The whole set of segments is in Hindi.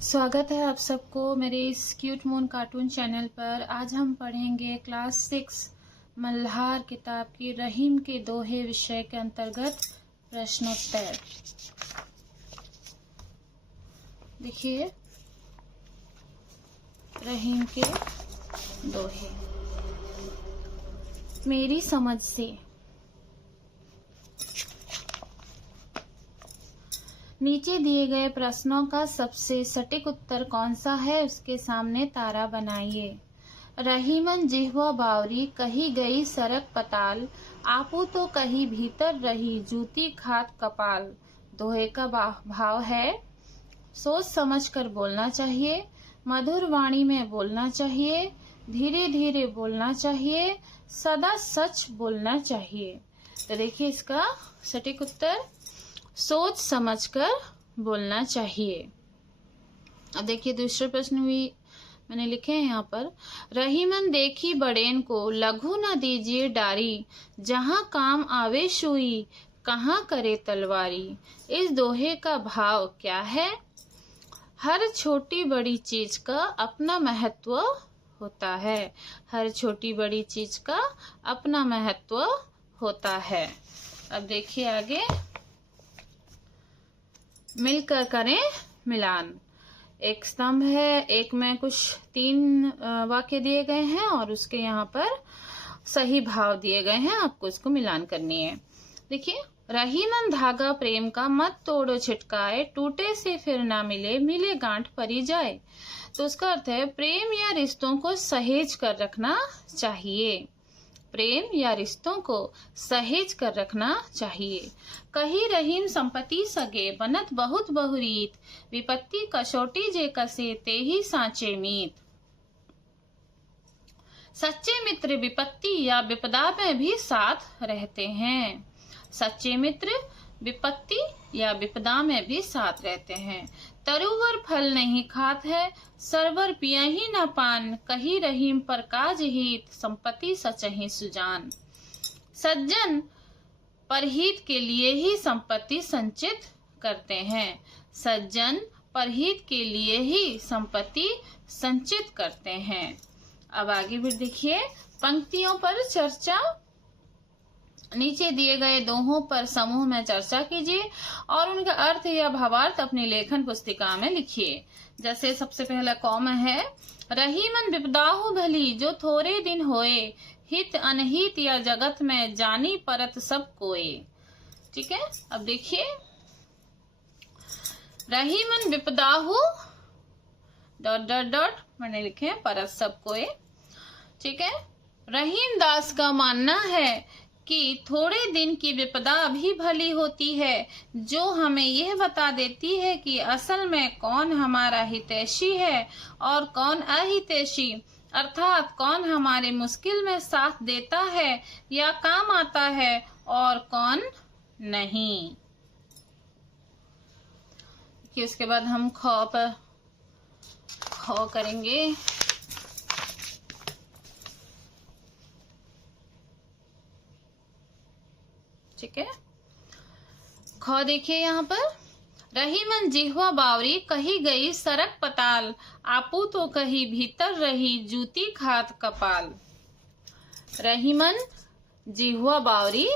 स्वागत है आप सबको मेरे इस क्यूट मून कार्टून चैनल पर। आज हम पढ़ेंगे क्लास 6 मल्हार किताब की रहीम के दोहे विषय के अंतर्गत प्रश्नोत्तर। देखिए, रहीम के दोहे। मेरी समझ से नीचे दिए गए प्रश्नों का सबसे सटीक उत्तर कौन सा है, उसके सामने तारा बनाइए। रहीमन जिह्वा बावरी, कही गई सरक पताल, आपू तो कही भीतर रही, जूती खात कपाल। दोहे का भाव है, सोच समझ कर बोलना चाहिए, मधुर वाणी में बोलना चाहिए, धीरे धीरे बोलना चाहिए, सदा सच बोलना चाहिए। तो देखिए इसका सटीक उत्तर सोच समझकर बोलना चाहिए। अब देखिए दूसरे प्रश्न भी मैंने लिखे हैं यहाँ पर। रहीमन देखी बड़ेन को, लघु न दीजिए डारी, जहाँ काम आवे सुई, कहाँ करे तलवारी। इस दोहे का भाव क्या है? हर छोटी बड़ी चीज का अपना महत्व होता है। हर छोटी बड़ी चीज का अपना महत्व होता है। अब देखिए आगे, मिलकर करें मिलान। एक स्तंभ है, एक में कुछ 3 वाक्य दिए गए हैं और उसके यहाँ पर सही भाव दिए गए हैं, आपको इसको मिलान करनी है। देखिए, रहीमन धागा प्रेम का, मत तोड़ो छिटकाए, टूटे से फिर ना मिले, मिले गांठ परी जाए। तो उसका अर्थ है प्रेम या रिश्तों को सहेज कर रखना चाहिए। प्रेम या रिश्तों को सहेज कर रखना चाहिए। कही रहीम संपत्ति सगे, बनत बहुत बहुरीत, विपत्ति कसौटी जे कसे, ते ही साचे मीत। सच्चे मित्र विपत्ति या विपदा में भी साथ रहते हैं। सच्चे मित्र विपत्ति या विपदा में भी साथ रहते हैं। तरुवर फल नहीं खात है, सरवर पिया ही न पान, कही रहीम पर काज हित, संपत्ति सचहि सुजान। सज्जन परहित के लिए ही संपत्ति संचित करते हैं। सज्जन परहित के लिए ही संपत्ति संचित करते हैं। अब आगे भी देखिए, पंक्तियों पर चर्चा। नीचे दिए गए दोहों पर समूह में चर्चा कीजिए और उनका अर्थ या भावार्थ अपनी लेखन पुस्तिका में लिखिए। जैसे सबसे पहला कॉम है, रहीमन विपदाहु भली, जो थोड़े दिन होए, हित अनहित या जगत में, जानी परत सब कोए। ठीक है, अब देखिए, रहीमन विपदाहु ... मैंने लिखे परत सब कोए। ठीक है, रहीम दास का मानना है कि थोड़े दिन की विपदा भी भली होती है, जो हमें यह बता देती है कि असल में कौन हमारा हितैषी है और कौन अहितैषी, अर्थात कौन हमारे मुश्किल में साथ देता है या काम आता है और कौन नहीं। कि उसके बाद हम ख करेंगे। ठीक है, ख देखिए यहाँ पर, रहीमन जिह्वा बावरी, कही गई सरक पताल, आपू तो कही भीतर रही, जूती खात कपाल। रहीमन जिह्वा बावरी,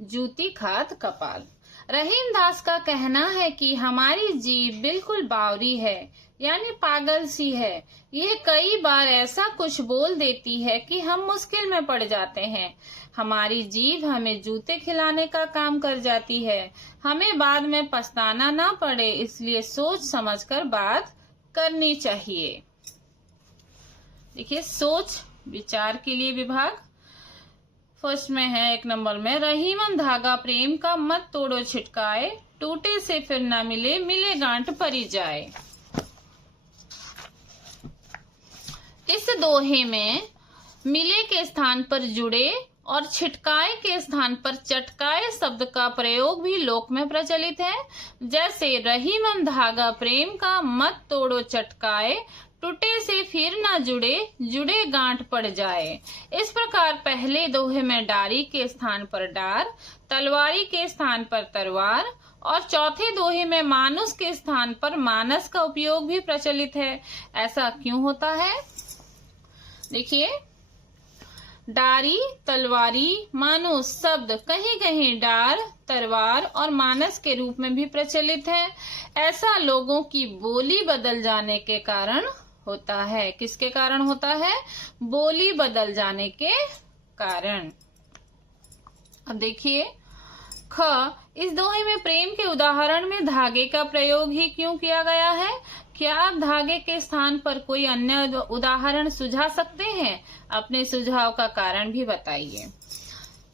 जूती खात कपाल। रहीम दास का कहना है कि हमारी जीभ बिल्कुल बावरी है, यानी पागल सी है। यह कई बार ऐसा कुछ बोल देती है कि हम मुश्किल में पड़ जाते हैं। हमारी जीभ हमें जूते खिलाने का काम कर जाती है। हमें बाद में पछताना ना पड़े, इसलिए सोच समझकर बात करनी चाहिए। देखिए, सोच विचार के लिए विभाग फर्स्ट में है, 1 नंबर में, रहीमन धागा प्रेम का, मत तोड़ो छिटकाए, टूटे से फिर ना मिले, मिले गांठ परी जाए। इस दोहे में मिले के स्थान पर जुड़े और छिटकाए के स्थान पर चटकाए शब्द का प्रयोग भी लोक में प्रचलित है। जैसे रहीमन धागा प्रेम का, मत तोड़ो चटकाए, टूटे से फिर ना जुड़े, जुड़े गांठ पड़ जाए। इस प्रकार पहले दोहे में डारी के स्थान पर डार, तलवारी के स्थान पर तलवार और चौथे दोहे में मानुस के स्थान पर मानस का उपयोग भी प्रचलित है। ऐसा क्यों होता है? देखिए, डारी, तलवारी, मानुस शब्द कहीं कहीं डार, तलवार और मानस के रूप में भी प्रचलित है। ऐसा लोगों की बोली बदल जाने के कारण होता है। किसके कारण होता है? बोली बदल जाने के कारण। अब देखिए, ख, इस दोहे में प्रेम के उदाहरण में धागे का प्रयोग ही क्यों किया गया है? क्या आप धागे के स्थान पर कोई अन्य उदाहरण सुझा सकते हैं? अपने सुझाव का कारण भी बताइए।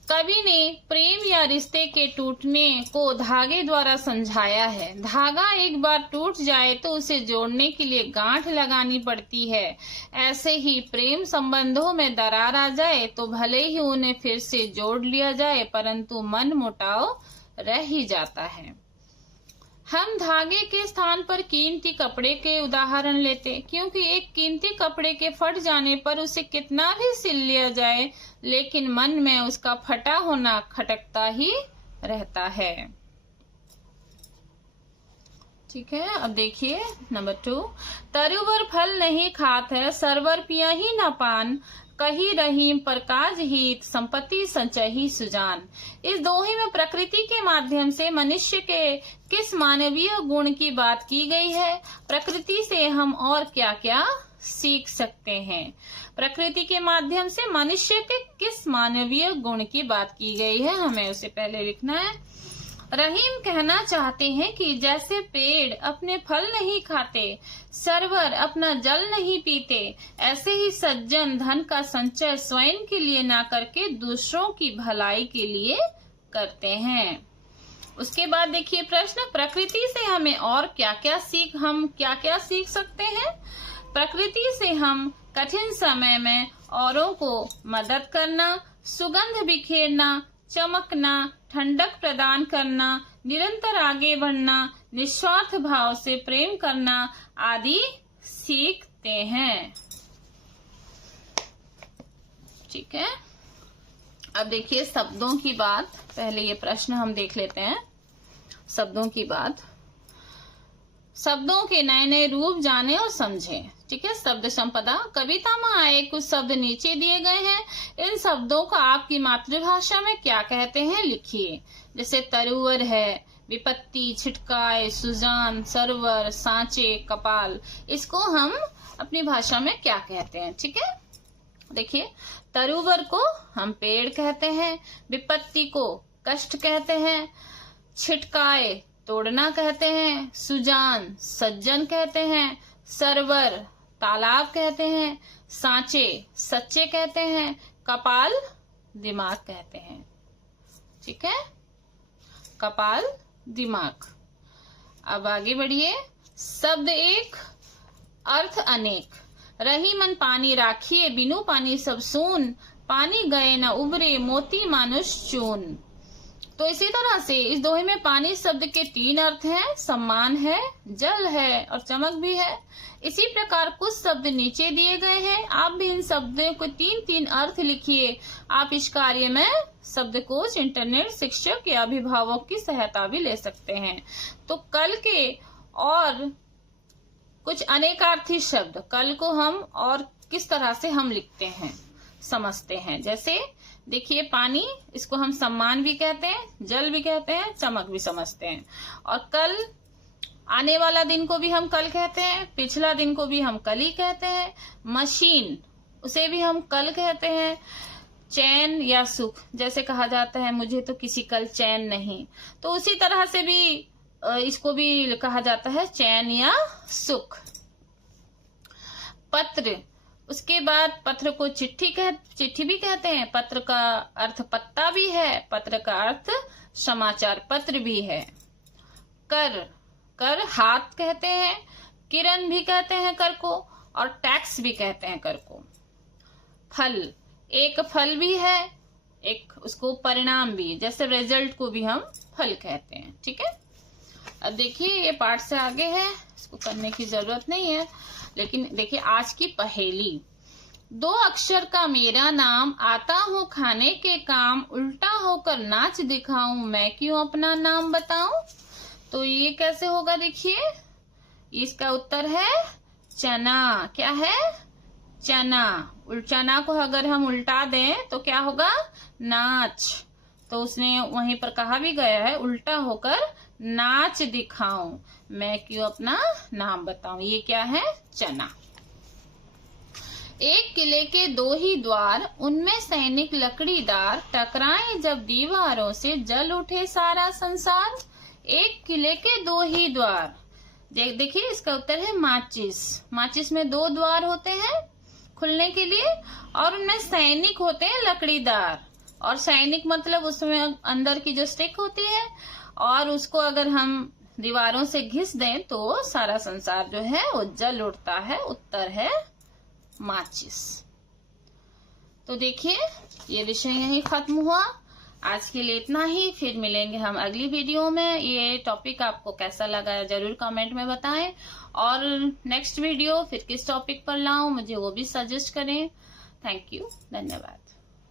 कवि ने प्रेम या रिश्ते के टूटने को धागे द्वारा समझाया है। धागा एक बार टूट जाए तो उसे जोड़ने के लिए गांठ लगानी पड़ती है। ऐसे ही प्रेम संबंधों में दरार आ जाए तो भले ही उन्हें फिर से जोड़ लिया जाए, परंतु मन मुटाव रह ही जाता है। हम धागे के स्थान पर कीमती कपड़े के उदाहरण लेते, क्योंकि एक कीमती कपड़े के फट जाने पर उसे कितना भी सिल लिया जाए, लेकिन मन में उसका फटा होना खटकता ही रहता है। ठीक है, अब देखिए नंबर 2, तरुवर फल नहीं खात है, सरवर पिया ही न पान, कही रहीम प्रकाश हित, संपत्ति संचयी सुजान। इस दोहे में प्रकृति के माध्यम से मनुष्य के किस मानवीय गुण की बात की गई है? प्रकृति से हम और क्या क्या सीख सकते हैं? प्रकृति के माध्यम से मनुष्य के किस मानवीय गुण की बात की गई है, हमें उसे पहले लिखना है। रहीम कहना चाहते हैं कि जैसे पेड़ अपने फल नहीं खाते, सरवर अपना जल नहीं पीते, ऐसे ही सज्जन धन का संचय स्वयं के लिए ना करके दूसरों की भलाई के लिए करते हैं। उसके बाद देखिए प्रश्न, प्रकृति से हमें और क्या क्या सीख सकते हैं? प्रकृति से हम कठिन समय में औरों को मदद करना, सुगंध बिखेरना, चमकना, ठंडक प्रदान करना, निरंतर आगे बढ़ना, निस्वार्थ भाव से प्रेम करना आदि सीखते हैं। ठीक है, अब देखिए शब्दों की बात। पहले ये प्रश्न हम देख लेते हैं। शब्दों की बात, शब्दों के नए नए रूप जाने और समझें। ठीक है, शब्द संपदा। कविता में आए कुछ शब्द नीचे दिए गए हैं। इन शब्दों का आपकी मातृभाषा में क्या कहते हैं लिखिए। जैसे तरुवर है, विपत्ति, छिटकाए, सुजान, सरवर, सांचे, कपाल। इसको हम अपनी भाषा में क्या कहते हैं? ठीक है, देखिए तरुवर को हम पेड़ कहते हैं, विपत्ति को कष्ट कहते हैं, छिटकाए तोड़ना कहते हैं, सुजान सज्जन कहते हैं, सरवर तालाब कहते हैं, सांचे सच्चे कहते हैं, कपाल दिमाग कहते हैं। ठीक है, कपाल दिमाग। अब आगे बढ़िए। शब्द एक, अर्थ अनेक। रही मन पानी राखिए, बिनु पानी सब सून, पानी गए न उबरे, मोती मानुष चून। तो इसी तरह से इस दोहे में पानी शब्द के 3 अर्थ हैं, सम्मान है, जल है और चमक भी है। इसी प्रकार कुछ शब्द नीचे दिए गए हैं। आप भी इन शब्दों को 3-3 अर्थ लिखिए। आप इस कार्य में शब्दकोश, इंटरनेट, शिक्षक या अभिभावक की सहायता भी ले सकते हैं। तो कल के और कुछ अनेकार्थी शब्द, कल को हम और किस तरह से हम लिखते हैं, समझते हैं। जैसे देखिए पानी, इसको हम सम्मान भी कहते हैं, जल भी कहते हैं, चमक भी समझते हैं। और कल, आने वाला दिन को भी हम कल कहते हैं, पिछला दिन को भी हम कल ही कहते हैं। मशीन, उसे भी हम कल कहते हैं। चैन या सुख, जैसे कहा जाता है मुझे तो किसी कल चैन नहीं, तो उसी तरह से भी इसको भी कहा जाता है चैन या सुख। पत्र, उसके बाद पत्र को चिट्ठी भी कहते हैं। पत्र का अर्थ पत्ता भी है, पत्र का अर्थ समाचार पत्र भी है। कर हाथ कहते हैं, किरण भी कहते हैं कर को, और टैक्स भी कहते हैं कर को। फल, एक फल भी है, एक उसको परिणाम भी, जैसे रिजल्ट को भी हम फल कहते हैं। ठीक है, अब देखिए ये पाठ से आगे है, इसको करने की जरूरत नहीं है, लेकिन देखिए आज की पहेली। 2 अक्षर का मेरा नाम, आता हूँ खाने के काम, उल्टा होकर नाच दिखाऊं, मैं क्यों अपना नाम बताऊं। तो ये कैसे होगा, देखिए इसका उत्तर है चना। क्या है, चना। चना को अगर हम उल्टा दें तो क्या होगा, नाच। तो उसने वहीं पर कहा भी गया है, उल्टा होकर नाच दिखाऊं, मैं क्यों अपना नाम बताऊं। ये क्या है, चना। एक किले के 2 ही द्वार, उनमें सैनिक लकड़ीदार, टकराए जब दीवारों से, जल उठे सारा संसार। एक किले के 2 ही द्वार, देखिए इसका उत्तर है माचिस। माचिस में 2 द्वार होते हैं खुलने के लिए, और उनमें सैनिक होते हैं लकड़ीदार। और सैनिक मतलब उसमें अंदर की जो स्टिक होती है, और उसको अगर हम दीवारों से घिस दें तो सारा संसार जो है वो जल उठता है। उत्तर है माचिस। तो देखिए ये विषय यही खत्म हुआ। आज के लिए इतना ही, फिर मिलेंगे हम अगली वीडियो में। ये टॉपिक आपको कैसा लगा जरूर कमेंट में बताएं, और नेक्स्ट वीडियो फिर किस टॉपिक पर लाऊं मुझे वो भी सजेस्ट करें। थैंक यू, धन्यवाद।